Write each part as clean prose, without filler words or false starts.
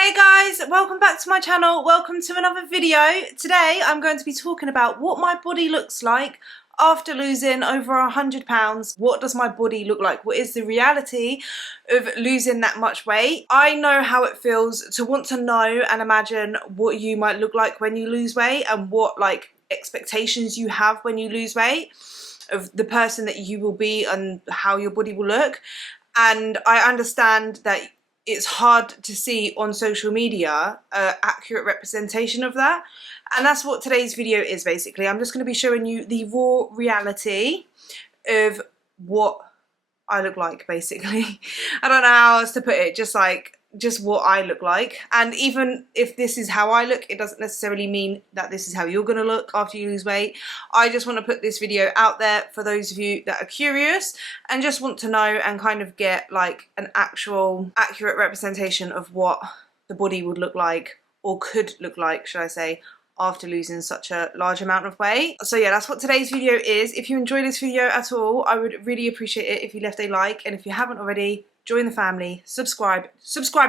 Hey guys, welcome back to my channel. Welcome to another video. Today I'm going to be talking about what my body looks like after losing over 100 pounds. What does my body look like? What is the reality of losing that much weight? I know how it feels to want to know and imagine what you might look like when you lose weight and what like expectations you have when you lose weight of the person that you will be and how your body will look. And I understand that it's hard to see on social media an accurate representation of that, and that's what today's video is basically. I'm just going to be showing you the raw reality of what I look like basically. I don't know how else to put it, just what I look like. And even if this is how I look, it doesn't necessarily mean that this is how you're going to look after you lose weight. I just want to put this video out there for those of you that are curious and just want to know and kind of get like an actual accurate representation of what the body would look like, or could look like, should I say, after losing such a large amount of weight. So yeah, that's what today's video is. If you enjoyed this video at all, I would really appreciate it if you left a like, and if you haven't already, join the family, subscribe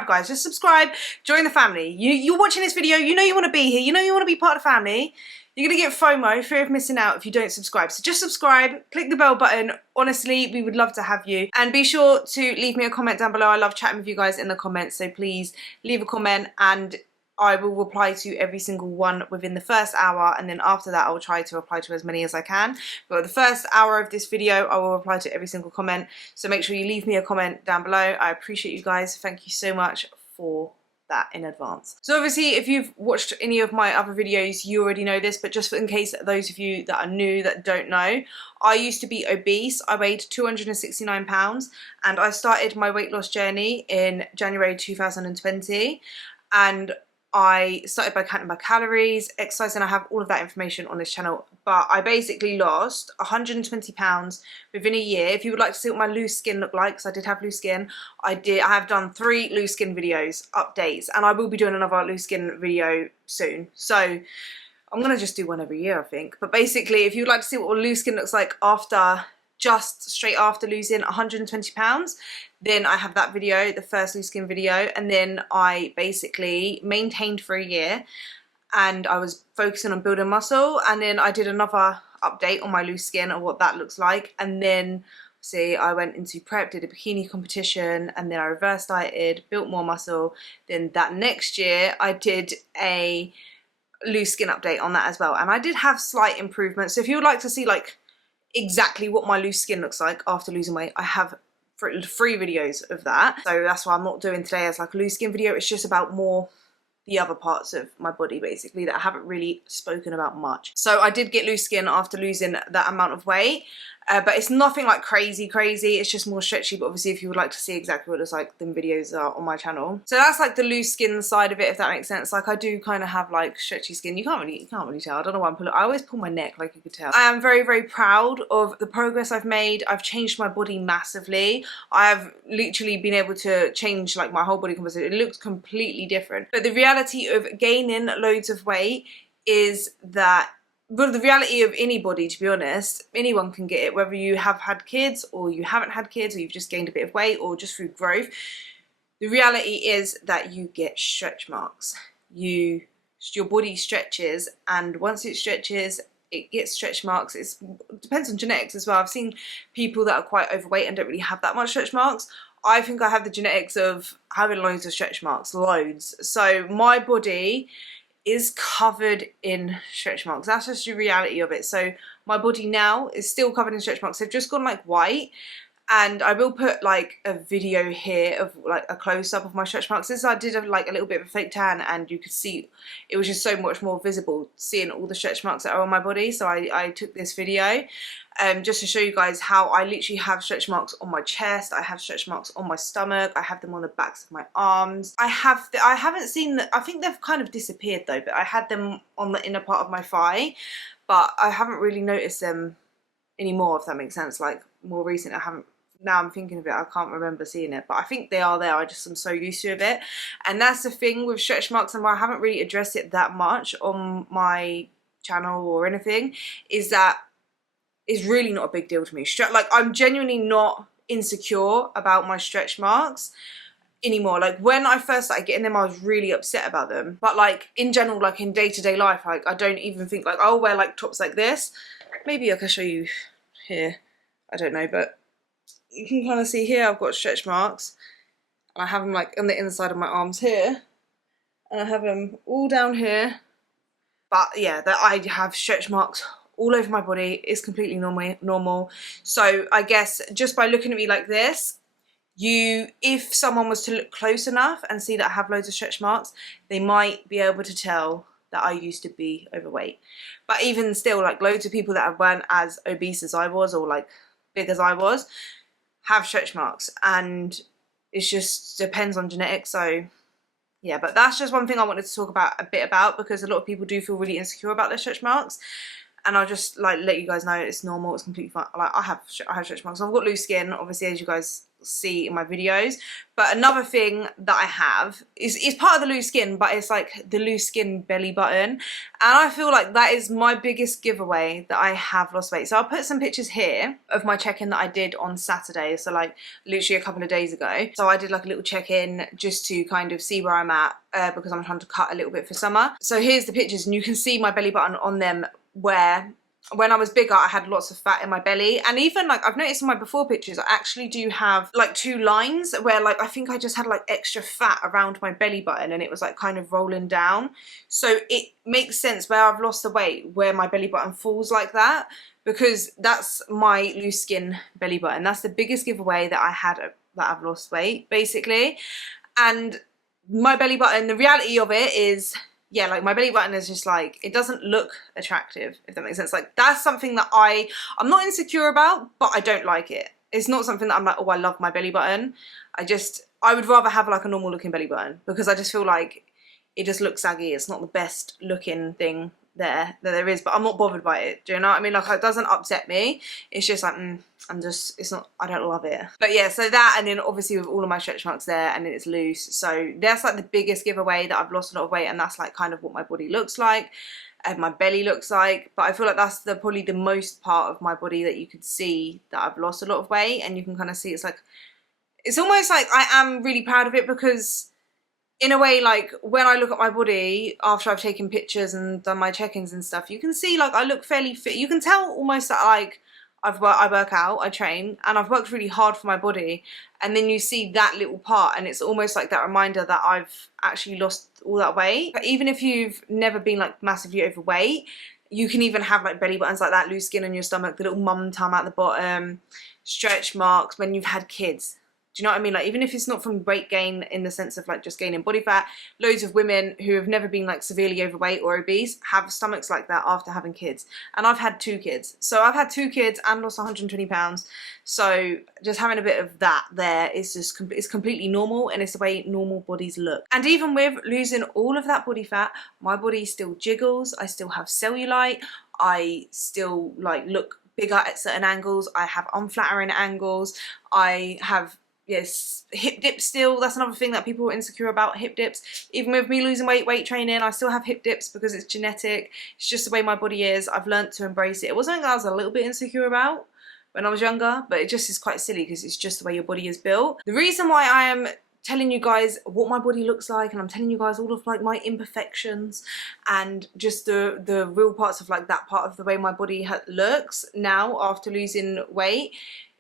guys, just subscribe, join the family. You're watching this video, you know you want to be here, you know you want to be part of the family. You're going to get FOMO, fear of missing out, if you don't subscribe. So just subscribe, click the bell button. Honestly, we would love to have you. And be sure to leave me a comment down below. I love chatting with you guys in the comments, so please leave a comment and I will reply to every single one within the first hour, and then after that I will try to reply to as many as I can. But the first hour of this video I will reply to every single comment, so make sure you leave me a comment down below. I appreciate you guys. Thank you so much for that in advance. So obviously if you've watched any of my other videos you already know this, but just in case those of you that are new that don't know, I used to be obese. I weighed 269 pounds and I started my weight loss journey in January 2020, and I started by counting my calories, exercise, and I have all of that information on this channel. But I basically lost 120 pounds within a year. If you would like to see what my loose skin looked like, because I did have loose skin, I have done 3 loose skin videos, updates, and I will be doing another loose skin video soon. So I'm gonna just do one every year, I think. But basically, if you'd like to see what loose skin looks like after, just straight after losing 120 pounds, then I have that video, the first loose skin video. And then I basically maintained for a year and I was focusing on building muscle, and then I did another update on my loose skin and what that looks like. And then see, I went into prep, did a bikini competition, and then I reverse dieted, built more muscle. Then that next year I did a loose skin update on that as well, and I did have slight improvements. So if you would like to see like exactly what my loose skin looks like after losing weight, I have 3 videos of that. So that's why I'm not doing today as like a loose skin video. It's just about more the other parts of my body basically that I haven't really spoken about much. So I did get loose skin after losing that amount of weight, but it's nothing like crazy. It's just more stretchy. But obviously if you would like to see exactly what it's like, then videos are on my channel. So that's like the loose skin side of it, if that makes sense. Like I do kind of have like stretchy skin. You can't really tell. I don't know why I'm pulling. I always pull my neck, like you could tell. I am very, very proud of the progress I've made. I've changed my body massively. I have literally been able to change like my whole body composition. It looks completely different. But the reality of gaining loads of weight is that, well, the reality of anybody, to be honest, anyone can get it, whether you have had kids or you haven't had kids, or you've just gained a bit of weight or just through growth. The reality is that you get stretch marks. Your body stretches, and once it stretches, it gets stretch marks. It depends on genetics as well. I've seen people that are quite overweight and don't really have that much stretch marks. I think I have the genetics of having loads of stretch marks, loads. So my body is covered in stretch marks. That's just the reality of it. So my body now is still covered in stretch marks. They've just gone like white, and I will put like a video here of like a close-up of my stretch marks. This I did have like a little bit of a fake tan, and you could see it was just so much more visible seeing all the stretch marks that are on my body. So I took this video just to show you guys how I literally have stretch marks on my chest. I have stretch marks on my stomach. I have them on the backs of my arms. I haven't seen that. I think they've kind of disappeared though, but I had them on the inner part of my thigh, but I haven't really noticed them anymore, if that makes sense. Like more recent, I haven't. Now I'm thinking of it, I can't remember seeing it, but I think they are there. I just am so used to it. And that's the thing with stretch marks, and why I haven't really addressed it that much on my channel or anything, is that it's really not a big deal to me. Like, I'm genuinely not insecure about my stretch marks. anymore. Like when I first started getting them, I was really upset about them, but like in general, like in day-to-day life, like I don't even think, like I'll wear like tops like this. Maybe I can show you here, I don't know, but you can kind of see here I've got stretch marks, and I have them like on the inside of my arms here, and I have them all down here. But yeah, that I have stretch marks all over my body is completely normal. So I guess just by looking at me like this, if someone was to look close enough and see that I have loads of stretch marks, they might be able to tell that I used to be overweight. But even still, like loads of people that weren't as obese as I was, or like big as I was, have stretch marks, and it just depends on genetics. So yeah, but that's just one thing I wanted to talk about a bit about, because a lot of people do feel really insecure about their stretch marks. And I'll just like let you guys know it's normal, it's completely fine. Like I have stretch marks. I've got loose skin, obviously, as you guys see in my videos. But another thing that I have is part of the loose skin, but it's like the loose skin belly button. And I feel like that is my biggest giveaway that I have lost weight. So I'll put some pictures here of my check-in that I did on Saturday. So like literally a couple of days ago. So I did like a little check-in just to kind of see where I'm at, because I'm trying to cut a little bit for summer. So here's the pictures, and you can see my belly button on them, where when I was bigger I had lots of fat in my belly. And even like I've noticed in my before pictures, I actually do have like 2 lines where like I think I just had like extra fat around my belly button, and it was like kind of rolling down. So it makes sense where I've lost the weight, where my belly button falls like that, because that's my loose skin belly button. That's the biggest giveaway that I had, that I've lost weight basically. And my belly button, the reality of it is, yeah, like my belly button is just like, it doesn't look attractive, if that makes sense. Like that's something that I'm not insecure about, but I don't like it. It's not something that I'm like, oh, I love my belly button. I would rather have like a normal looking belly button, because I just feel like it just looks saggy. It's not the best looking thing that there is, but I'm not bothered by it. Do you know what I mean? Like it doesn't upset me. It's just like, I don't love it. But yeah, so that, and then obviously with all of my stretch marks there, and then it's loose. So that's like the biggest giveaway that I've lost a lot of weight, and that's like kind of what my body looks like and my belly looks like. But I feel like that's probably the most part of my body that you could see that I've lost a lot of weight, and you can kind of see it's almost like I am really proud of it, because in a way, like when I look at my body after I've taken pictures and done my check-ins and stuff, you can see like I look fairly fit. You can tell almost that like I work out, I train, and I've worked really hard for my body. And then you see that little part, and it's almost like that reminder that I've actually lost all that weight. But even if you've never been like massively overweight, you can even have like belly buttons like that, loose skin on your stomach, the little mum tum at the bottom, stretch marks when you've had kids. Do you know what I mean? Like even if it's not from weight gain in the sense of like just gaining body fat, loads of women who have never been like severely overweight or obese have stomachs like that after having kids. And I've had 2 kids. So I've had 2 kids and lost 120 pounds. So just having a bit of that there is just, it's completely normal, and it's the way normal bodies look. And even with losing all of that body fat, my body still jiggles. I still have cellulite. I still like look bigger at certain angles. I have unflattering angles. I have, yes, hip dips still. That's another thing that people are insecure about, hip dips. Even with me losing weight training, I still have hip dips because it's genetic. It's just the way my body is. I've learned to embrace it. It wasn't something I was a little bit insecure about when I was younger, but it just is quite silly because it's just the way your body is built. The reason why I am telling you guys what my body looks like, and I'm telling you guys all of like my imperfections and just the real parts of like that part of the way my body looks now after losing weight,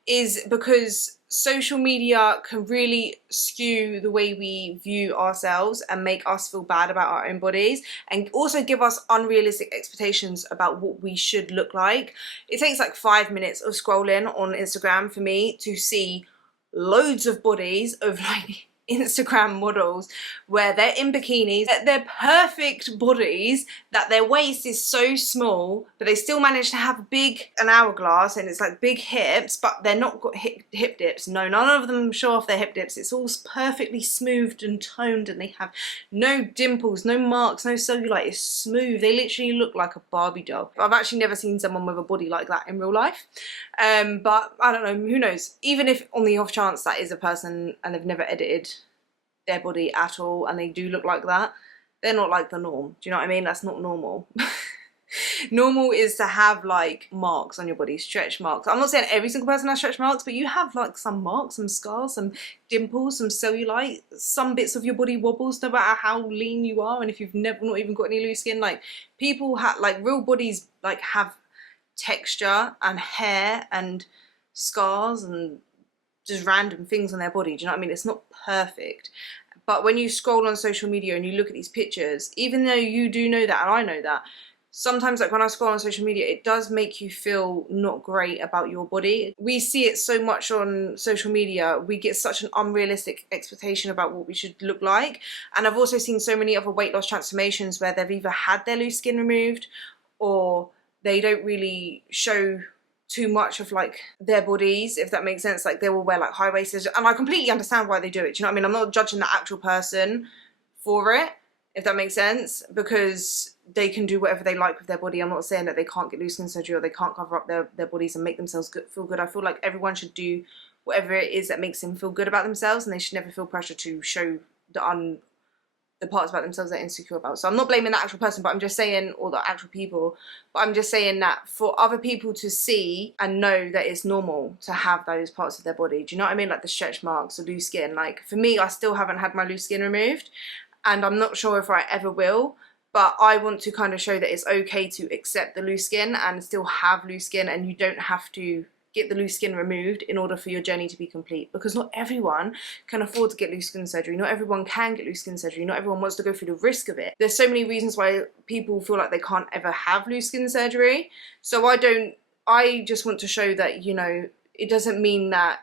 is because social media can really skew the way we view ourselves and make us feel bad about our own bodies, and also give us unrealistic expectations about what we should look like. It takes like 5 minutes of scrolling on Instagram for me to see loads of bodies of like Instagram models where they're in bikinis, they're perfect bodies, that their waist is so small but they still manage to have an hourglass, and it's like big hips, but they're not got hip dips. No, none of them show off their hip dips. It's all perfectly smoothed and toned, and they have no dimples, no marks, no cellulite. It's smooth. They literally look like a Barbie doll. I've actually never seen someone with a body like that in real life, but I don't know, who knows. Even if on the off chance that is a person and they've never edited their body at all and they do look like that, they're not like the norm. Do you know what I mean? That's not normal. Normal is to have like marks on your body, stretch marks. I'm not saying every single person has stretch marks, but you have like some marks, some scars, some dimples, some cellulite, some bits of your body wobbles no matter how lean you are. And if you've never not even got any loose skin, like people have like real bodies like have texture and hair and scars and just random things on their body. Do you know what I mean? It's not perfect. But when you scroll on social media and you look at these pictures, even though you do know that and I know that, sometimes like when I scroll on social media, it does make you feel not great about your body. We see it so much on social media. We get such an unrealistic expectation about what we should look like. And I've also seen so many other weight loss transformations where they've either had their loose skin removed or they don't really show too much of like their bodies, if that makes sense. Like they will wear like high-waisted, and I completely understand why they do it. Do you know what I mean? I'm not judging the actual person for it, if that makes sense, because they can do whatever they like with their body. I'm not saying that they can't get loose skin surgery or they can't cover up their bodies and make themselves feel good. I feel like everyone should do whatever it is that makes them feel good about themselves, and they should never feel pressure to show the parts about themselves they're insecure about. So I'm not blaming the actual person, but I'm just saying, or the actual people, but I'm just saying that for other people to see and know that it's normal to have those parts of their body. Do you know what I mean? Like the stretch marks, the loose skin. Like for me, I still haven't had my loose skin removed, and I'm not sure if I ever will, but I want to kind of show that it's okay to accept the loose skin and still have loose skin, and you don't have to get the loose skin removed in order for your journey to be complete, because not everyone can afford to get loose skin surgery. Not everyone can get loose skin surgery. Not everyone wants to go through the risk of it. There's so many reasons why people feel like they can't ever have loose skin surgery. So I just want to show that, you know, it doesn't mean that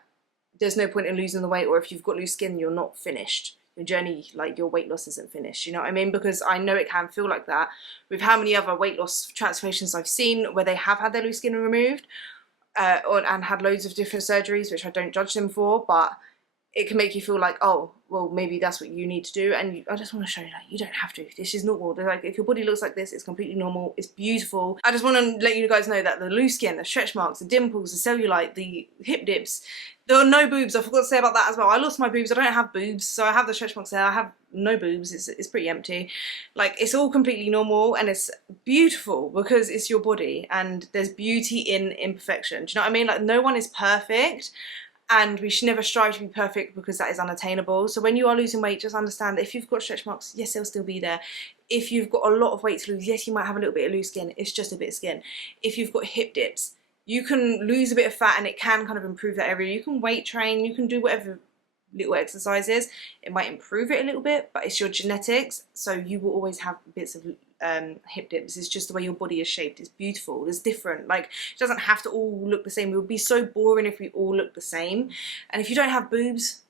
there's no point in losing the weight, or if you've got loose skin, you're not finished. Your journey, like your weight loss isn't finished, you know what I mean? Because I know it can feel like that with how many other weight loss transformations I've seen where they have had their loose skin removed, and had loads of different surgeries, which I don't judge them for, but it can make you feel like, oh, well, maybe that's what you need to do. And I just want to show you, like, you don't have to. This is normal. They're like, if your body looks like this, it's completely normal. It's beautiful. I just want to let you guys know that the loose skin, the stretch marks, the dimples, the cellulite, the hip dips, there are no boobs. I forgot to say about that as well. I lost my boobs. I don't have boobs, so I have the stretch marks there. I have no boobs. It's pretty empty. Like, it's all completely normal, and it's beautiful because it's your body, and there's beauty in imperfection. Do you know what I mean? Like, no one is perfect, and we should never strive to be perfect because that is unattainable. So when you are losing weight, just understand that if you've got stretch marks, yes, they'll still be there. If you've got a lot of weight to lose, yes, you might have a little bit of loose skin. It's just a bit of skin. If you've got hip dips, you can lose a bit of fat and it can kind of improve that area. You can weight train, you can do whatever little exercises. It might improve it a little bit, but it's your genetics, so you will always have bits of hip dips. It's just the way your body is shaped. It's beautiful. It's different. Like, it doesn't have to all look the same. It would be so boring if we all looked the same. And if you don't have boobs,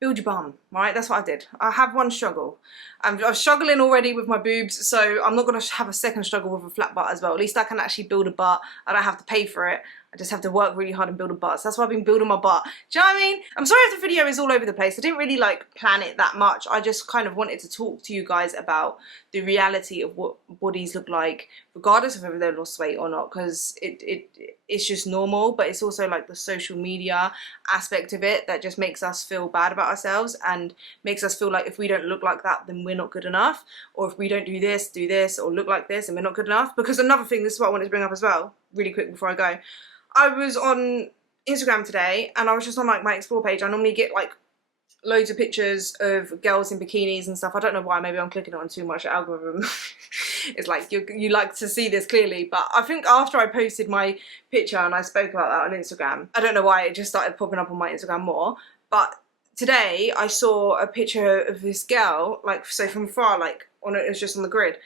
build your bum, right? That's what I did. I have one struggle. I'm struggling already with my boobs, so I'm not going to have a second struggle with a flat butt as well. At least I can actually build a butt. I don't have to pay for it. I just have to work really hard and build a butt. So that's why I've been building my butt. Do you know what I mean? I'm sorry if the video is all over the place. I didn't really like plan it that much. I just kind of wanted to talk to you guys about the reality of what bodies look like, regardless of whether they've lost weight or not, because it's just normal. But it's also like the social media aspect of it that just makes us feel bad about ourselves and makes us feel like if we don't look like that, then we're not good enough. Or if we don't do this, or look like this, and we're not good enough. Because another thing, this is what I wanted to bring up as well, really quick before I go. I was on Instagram today and I was just on like my explore page. I normally get like loads of pictures of girls in bikinis and stuff. I don't know why, maybe I'm clicking on too much algorithm. It's like you like to see this clearly, but I think after I posted my picture and I spoke about that on Instagram, I don't know why it just started popping up on my Instagram more, but today I saw a picture of this girl, like, so from far, like on it was just on the grid.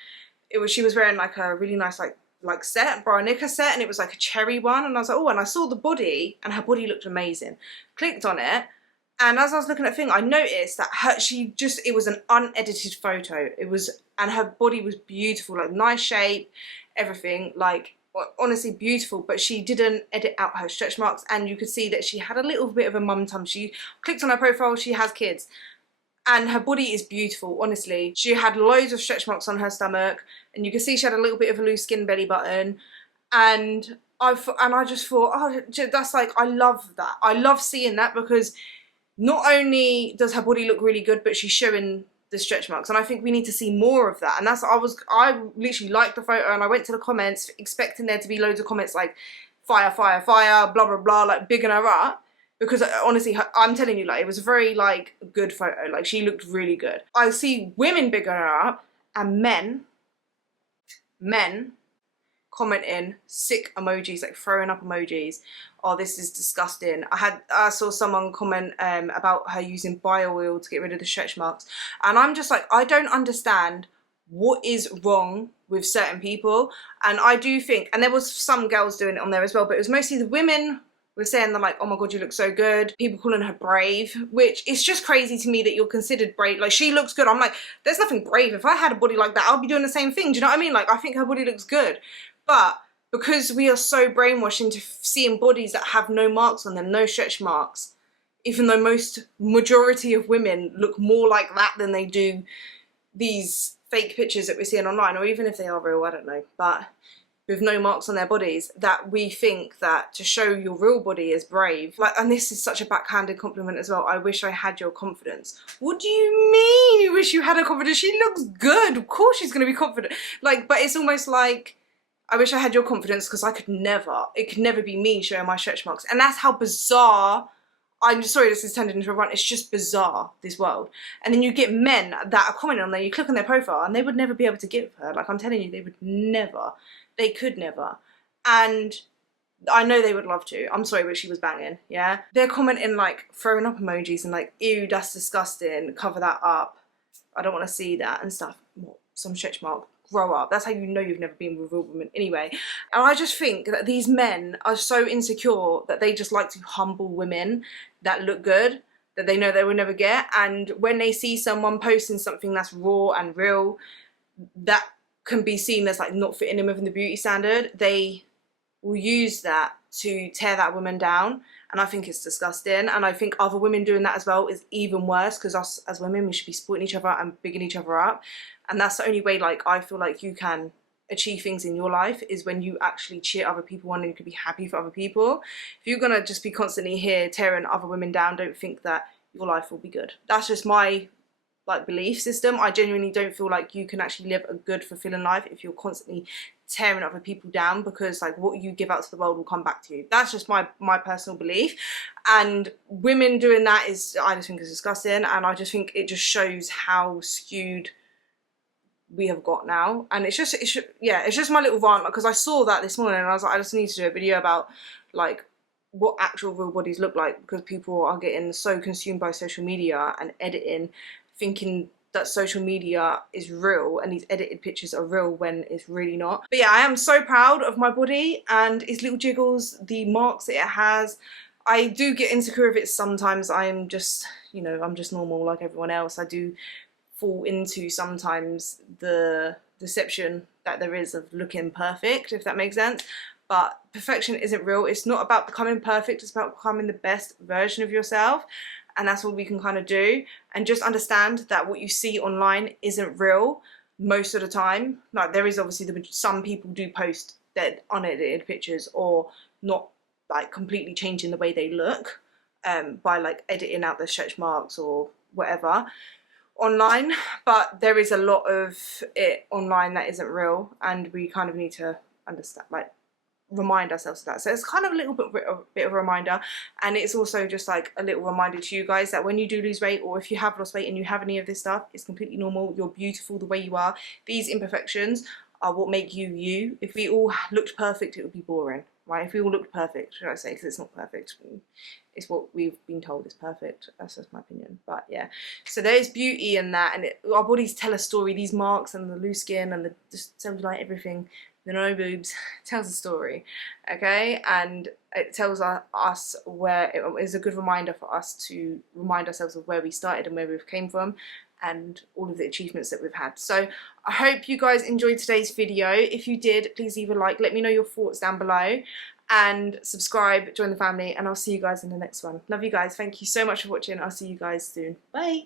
She was wearing like a really nice like set, bra knicker set, and it was like a cherry one, and I was like, oh, and I saw the body and her body looked amazing. Clicked on it, and as I was looking at the thing, I noticed that it was an unedited photo. And her body was beautiful, like nice shape, everything, like honestly beautiful, but she didn't edit out her stretch marks, and you could see that she had a little bit of a mum tum. She clicked on her profile, she has kids. And her body is beautiful, honestly. She had loads of stretch marks on her stomach, and you can see she had a little bit of a loose skin belly button. And I just thought, oh, that's like, I love that. I love seeing that, because not only does her body look really good, but she's showing the stretch marks, and I think we need to see more of that. And that's, I literally liked the photo and I went to the comments expecting there to be loads of comments like fire, fire, fire, blah blah blah, like bigging her up, because honestly, I'm telling you, like, it was a very like good photo, like she looked really good. I see women bigging her up and men commenting sick emojis, like throwing up emojis. Oh, this is disgusting. I saw someone comment about her using bio oil to get rid of the stretch marks, and I'm just like, I don't understand what is wrong with certain people. And I do think, and there was some girls doing it on there as well, but it was mostly the women were saying, they're like, oh my god, you look so good. People calling her brave, which is just crazy to me that you're considered brave. Like, she looks good. I'm like, there's nothing brave. If I had a body like that, I'll be doing the same thing. Do you know what I mean? Like, I think her body looks good. But because we are so brainwashed into seeing bodies that have no marks on them, no stretch marks, even though majority of women look more like that than they do these fake pictures that we're seeing online, or even if they are real, I don't know, but with no marks on their bodies, that we think that to show your real body is brave. Like, and this is such a backhanded compliment as well. I wish I had your confidence. What do you mean you wish you had her confidence? She looks good. Of course she's going to be confident. Like, but it's almost like, I wish I had your confidence, because it could never be me showing my stretch marks. And that's how bizarre, I'm sorry this is turned into a rant, it's just bizarre, this world. And then you get men that are commenting on there, you click on their profile and they would never be able to give her, like, I'm telling you, they would never. They could never. And I know they would love to. I'm sorry, but she was banging, yeah? They're commenting, like, throwing up emojis and like, ew, that's disgusting, cover that up. I don't want to see that and stuff. What, some stretch mark? Grow up. That's how you know you've never been with real women anyway. And I just think that these men are so insecure that they just like to humble women that look good, that they know they will never get. And when they see someone posting something that's raw and real, that can be seen as like not fitting in within the beauty standard, they will use that to tear that woman down. And I think it's disgusting. And I think other women doing that as well is even worse, because us as women, we should be supporting each other and bigging each other up. And that's the only way, like, I feel like you can achieve things in your life, is when you actually cheer other people on and you can be happy for other people. If you're gonna just be constantly here tearing other women down, don't think that your life will be good. That's just my like belief system. I genuinely don't feel like you can actually live a good, fulfilling life if you're constantly tearing other people down, because like what you give out to the world will come back to you. That's just my personal belief. And women doing that is, I just think, is disgusting. And I just think it just shows how skewed we have got now. And it's just my little rant, because I saw that this morning and I was like, I just need to do a video about like what actual real bodies look like, because people are getting so consumed by social media and editing, thinking that social media is real and these edited pictures are real when it's really not. But yeah, I am so proud of my body and its little jiggles, the marks that it has. I do get insecure of it sometimes. I'm just, you know, I'm just normal like everyone else. I do fall into sometimes the deception that there is of looking perfect, if that makes sense. But perfection isn't real. It's not about becoming perfect, it's about becoming the best version of yourself. And that's all we can kind of do. And just understand that what you see online isn't real most of the time. Like, there is obviously some people do post their unedited pictures, or not like completely changing the way they look by like editing out the stretch marks or whatever online. But there is a lot of it online that isn't real, and we kind of need to understand, like, remind ourselves of that. So it's kind of a little bit of a reminder, and it's also just like a little reminder to you guys that when you do lose weight, or if you have lost weight and you have any of this stuff, it's completely normal. You're beautiful the way you are. These imperfections are what make you you. If we all looked perfect, it would be boring, right? If we all looked perfect, should I say, because it's not perfect, it's what we've been told is perfect. That's just my opinion. But yeah, so there's beauty in that, and our bodies tell a story. These marks and the loose skin and the cellulite, everything, the no boobs, tells a story, okay? And it tells us where, it is a good reminder for us to remind ourselves of where we started and where we've came from, and all of the achievements that we've had. So I hope you guys enjoyed today's video. If you did, please leave a like, let me know your thoughts down below, and subscribe, join the family, and I'll see you guys in the next one. Love you guys, thank you so much for watching. I'll see you guys soon, bye.